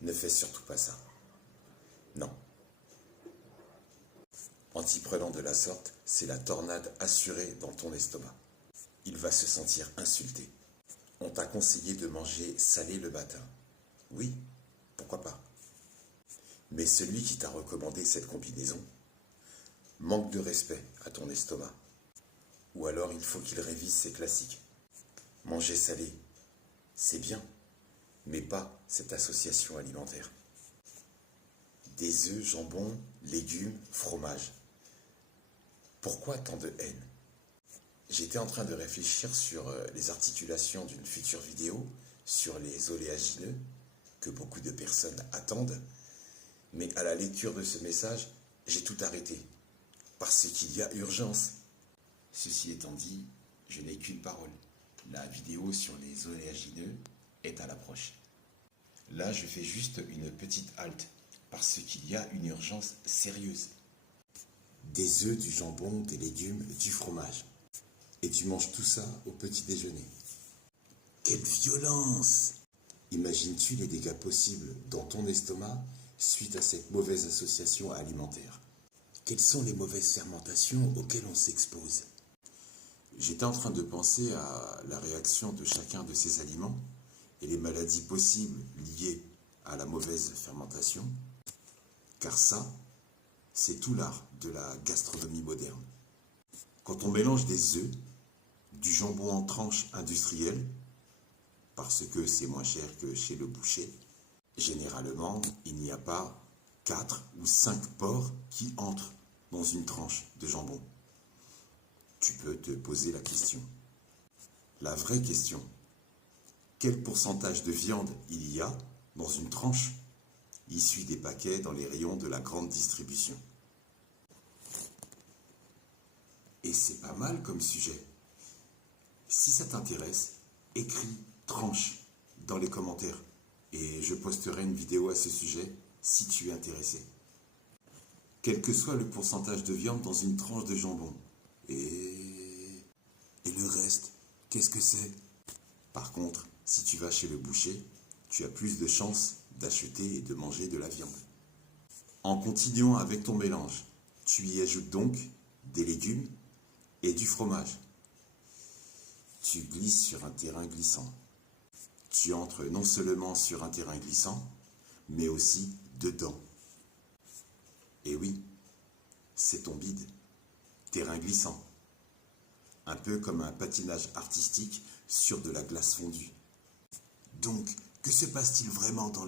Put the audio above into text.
Ne fais surtout pas ça. Non. En t'y prenant de la sorte, c'est la tornade assurée dans ton estomac. Il va se sentir insulté. On t'a conseillé de manger salé le matin. Oui, pourquoi pas. Mais celui qui t'a recommandé cette combinaison manque de respect à ton estomac. Ou alors il faut qu'il révise ses classiques. Manger salé, c'est bien, mais pas cette association alimentaire. Des œufs, jambon, légumes, fromage. Pourquoi tant de haine? J'étais en train de réfléchir sur les articulations d'une future vidéo sur les oléagineux que beaucoup de personnes attendent, mais à la lecture de ce message, j'ai tout arrêté, parce qu'il y a urgence. Ceci étant dit, je n'ai qu'une parole. La vidéo sur les oléagineux est à l'approche. Là, je fais juste une petite halte, parce qu'il y a une urgence sérieuse. Des œufs, du jambon, des légumes, du fromage. Et tu manges tout ça au petit déjeuner. Quelle violence! Imagines-tu les dégâts possibles dans ton estomac suite à cette mauvaise association alimentaire? Quelles sont les mauvaises fermentations auxquelles on s'expose? J'étais en train de penser à la réaction de chacun de ces aliments et les maladies possibles liées à la mauvaise fermentation, car ça, c'est tout l'art de la gastronomie moderne. Quand on mélange des œufs, du jambon en tranches industrielles, parce que c'est moins cher que chez le boucher, généralement, il n'y a pas 4 ou 5 porcs qui entrent dans une tranche de jambon. Tu peux te poser la question. La vraie question, quel pourcentage de viande il y a dans une tranche issue des paquets dans les rayons de la grande distribution? Et c'est pas mal comme sujet. Si ça t'intéresse, écris tranche dans les commentaires et je posterai une vidéo à ce sujet si tu es intéressé. Quel que soit le pourcentage de viande dans une tranche de jambon. Et le reste, qu'est-ce que c'est? Par contre, si tu vas chez le boucher, tu as plus de chances d'acheter et de manger de la viande. En continuant avec ton mélange, tu y ajoutes donc des légumes et du fromage. Tu glisses sur un terrain glissant. Tu entres non seulement sur un terrain glissant, mais aussi dedans. Et oui, c'est ton bide, terrain glissant. Un peu comme un patinage artistique sur de la glace fondue. Donc, que se passe-t-il vraiment dans